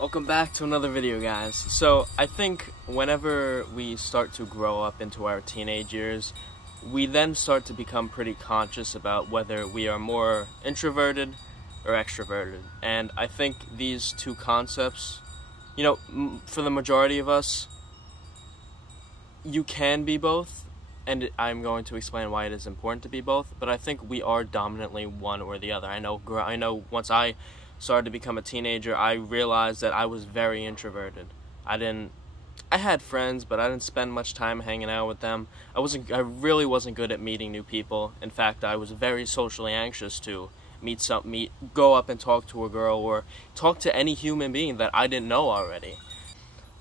Welcome back to another video, guys. So I think whenever we start to grow up into our teenage years, we then start to become pretty conscious about whether we are more introverted or extroverted. And I think these two concepts, for the majority of us, you can be both, and I'm going to explain why it is important to be both, but I think we are dominantly one or the other. I know once I started to become a teenager, I realized that I was very introverted. I had friends, but I didn't spend much time hanging out with them. I really wasn't good at meeting new people. In fact, I was very socially anxious to go up and talk to a girl or talk to any human being that I didn't know already.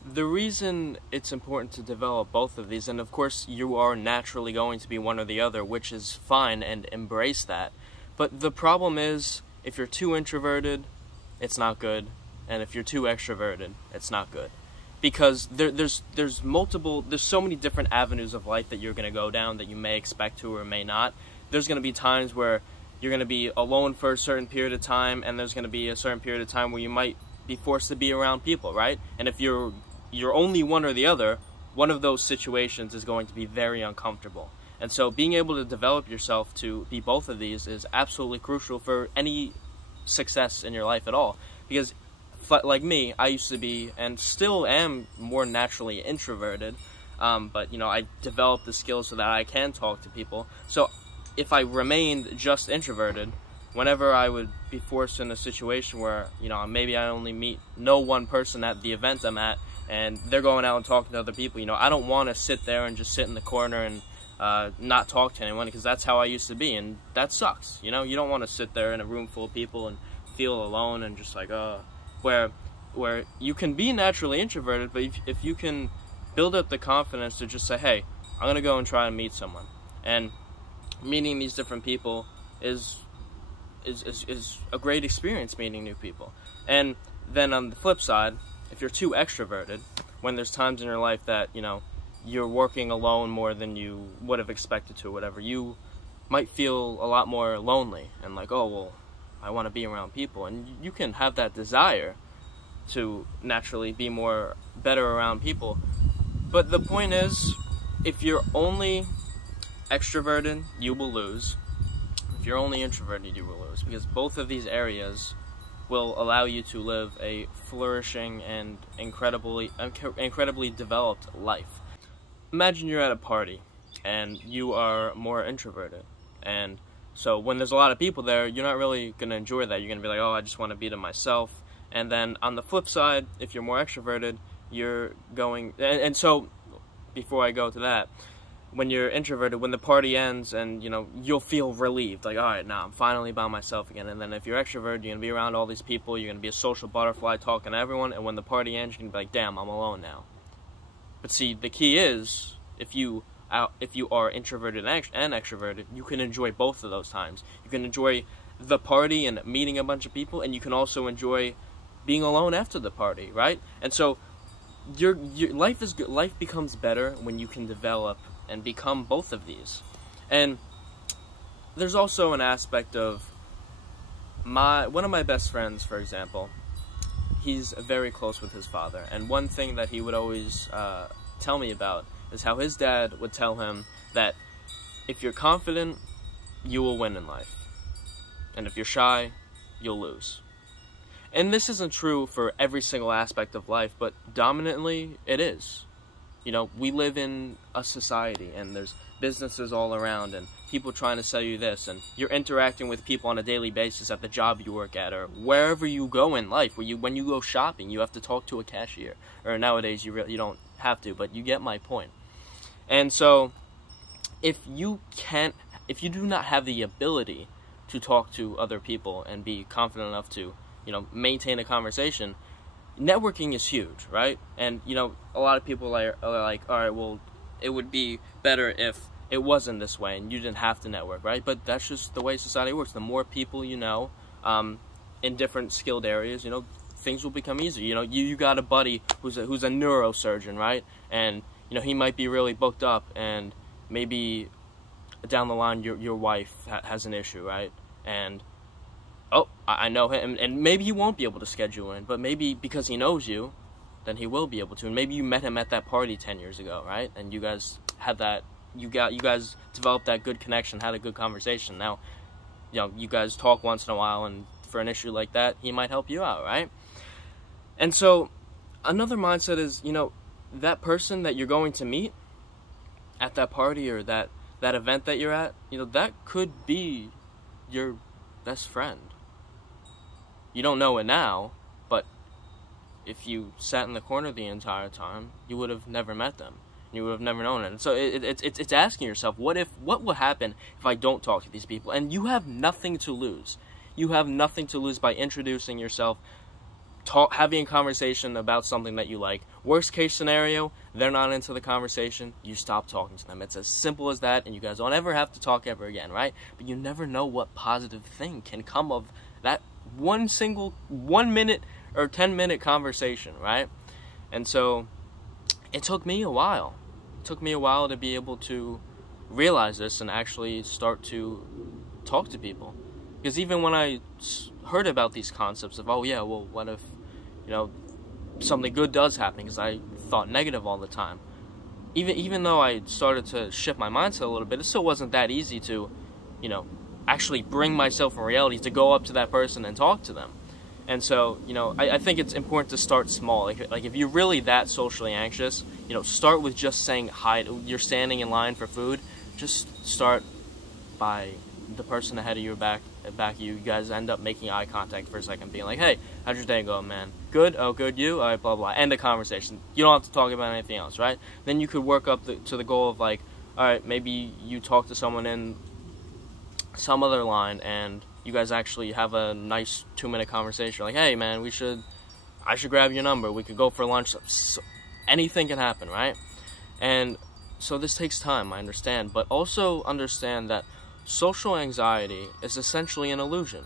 The reason it's important to develop both of these, and of course you are naturally going to be one or the other, which is fine, and embrace that. But the problem is, if you're too introverted, it's not good, and if you're too extroverted, it's not good. Because there's so many different avenues of life that you're going to go down that you may expect to or may not. There's going to be times where you're going to be alone for a certain period of time, and there's going to be a certain period of time where you might be forced to be around people, right? And if you're only one or the other, one of those situations is going to be very uncomfortable. And so being able to develop yourself to be both of these is absolutely crucial for any success in your life at all. Because, like me, I used to be, and still am, more naturally introverted. But, I developed the skills so that I can talk to people. So if I remained just introverted, whenever I would be forced in a situation where, maybe I only know one person at the event I'm at, and they're going out and talking to other people, I don't want to sit there and just sit in the corner and not talk to anyone, because that's how I used to be, and that sucks. You don't want to sit there in a room full of people and feel alone and just like, where you can be naturally introverted, but if you can build up the confidence to just say, hey, I'm going to go and try and meet someone, and meeting these different people is a great experience, meeting new people. And then on the flip side, if you're too extroverted, when there's times in your life that, you're working alone more than you would have expected to, or whatever, you might feel a lot more lonely and like, oh, well, I want to be around people. And you can have that desire to naturally be better around people. But the point is, if you're only extroverted, you will lose. If you're only introverted, you will lose, because both of these areas will allow you to live a flourishing and incredibly developed life. Imagine you're at a party and you are more introverted, and so when there's a lot of people there, you're not really going to enjoy that. You're going to be like, oh, I just want to be to myself. And then on the flip side, if you're more extroverted, you're going, and so before I go to that, when you're introverted, when the party ends, and you'll feel relieved, like, all right, now I'm finally by myself again. And then if you're extroverted, you're gonna be around all these people, you're gonna be a social butterfly talking to everyone, and when the party ends, you're gonna be like, damn, I'm alone now. But see, the key is, if you are introverted and extroverted, you can enjoy both of those times. You can enjoy the party and meeting a bunch of people, and you can also enjoy being alone after the party, right? And so your life becomes better when you can develop and become both of these. And there's also an aspect of one of my best friends, for example. He's very close with his father, and one thing that he would always tell me about is how his dad would tell him that if you're confident, you will win in life, and if you're shy, you'll lose. And this isn't true for every single aspect of life, but dominantly it is. We live in a society, and there's businesses all around, and people trying to sell you this, and you're interacting with people on a daily basis at the job you work at, or wherever you go in life. When you go shopping, you have to talk to a cashier, or nowadays you don't have to, but you get my point. And so, if you do not have the ability to talk to other people and be confident enough to, maintain a conversation, networking is huge, right? And, a lot of people are like, all right, well, it would be better if it wasn't this way and you didn't have to network, right? But that's just the way society works. The more people you know, in different skilled areas, things will become easier. You got a buddy who's a neurosurgeon, right? And, he might be really booked up, and maybe down the line your wife has an issue, right? And, oh, I know him, and maybe he won't be able to schedule in, but maybe because he knows you, then he will be able to. And maybe you met him at that party 10 years ago, right? And you guys had that, you guys developed that good connection, had a good conversation. Now, you guys talk once in a while, and for an issue like that, he might help you out, right? And so, another mindset is, that person that you're going to meet at that party or that event that you're at, that could be your best friend. You don't know it now, but if you sat in the corner the entire time, you would have never met them. You would have never known it. And so it's asking yourself, what will happen if I don't talk to these people? And you have nothing to lose. You have nothing to lose by introducing yourself, having a conversation about something that you like. Worst case scenario, they're not into the conversation, you stop talking to them. It's as simple as that, and you guys don't ever have to talk ever again, right? But you never know what positive thing can come of that one single 1 minute or 10-minute conversation, right? And so it took me a while. It took me a while to be able to realize this and actually start to talk to people. Because even when I heard about these concepts of, oh yeah, well, what if, something good does happen, because I thought negative all the time. Even though I started to shift my mindset a little bit, it still wasn't that easy to, actually bring myself in reality to go up to that person and talk to them. And so, I think it's important to start small. Like if you're really that socially anxious, start with just saying hi. You're standing in line for food, just start by the person ahead of you or back of you. You guys end up making eye contact for a second, being like, hey, how's your day going, man? Good? Oh, good, you? All right, blah, blah. End the conversation. You don't have to talk about anything else, right? Then you could work up to the goal of like, all right, maybe you talk to someone in some other line and you guys actually have a nice 2-minute conversation. Like, hey, man, I should grab your number. We could go for lunch. So anything can happen, right? And so this takes time, I understand. But also understand that social anxiety is essentially an illusion.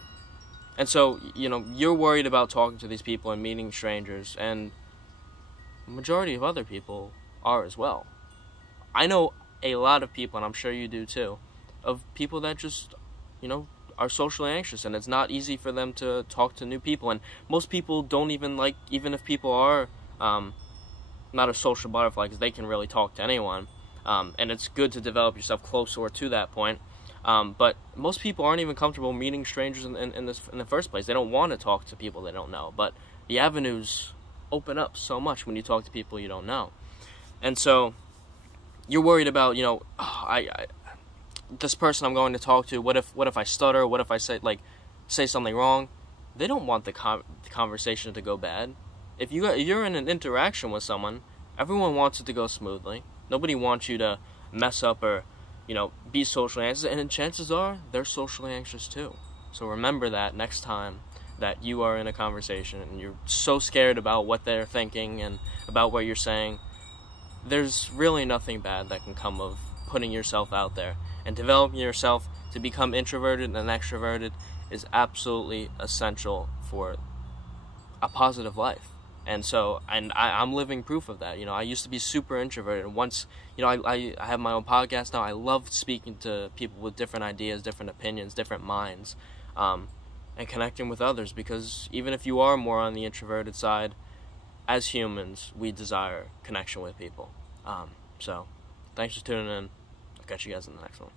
And so, you're worried about talking to these people and meeting strangers, and the majority of other people are as well. I know a lot of people, and I'm sure you do too, of people that just, are socially anxious, and it's not easy for them to talk to new people. And most people don't even like, even if people are not a social butterfly, because they can really talk to anyone, and it's good to develop yourself closer to that point. But most people aren't even comfortable meeting strangers in the first place. They don't want to talk to people they don't know. But the avenues open up so much when you talk to people you don't know. And so you're worried about, this person I'm going to talk to, what if I stutter? What if I say something wrong? They don't want the conversation to go bad. If you're in an interaction with someone, everyone wants it to go smoothly. Nobody wants you to mess up or be socially anxious, and chances are they're socially anxious too. So remember that next time that you are in a conversation and you're so scared about what they're thinking and about what you're saying, there's really nothing bad that can come of putting yourself out there. And developing yourself to become introverted and extroverted is absolutely essential for a positive life. And so, I'm living proof of that. I used to be super introverted. And once, I have my own podcast now. I love speaking to people with different ideas, different opinions, different minds, and connecting with others. Because even if you are more on the introverted side, as humans, we desire connection with people. So, thanks for tuning in. I'll catch you guys in the next one.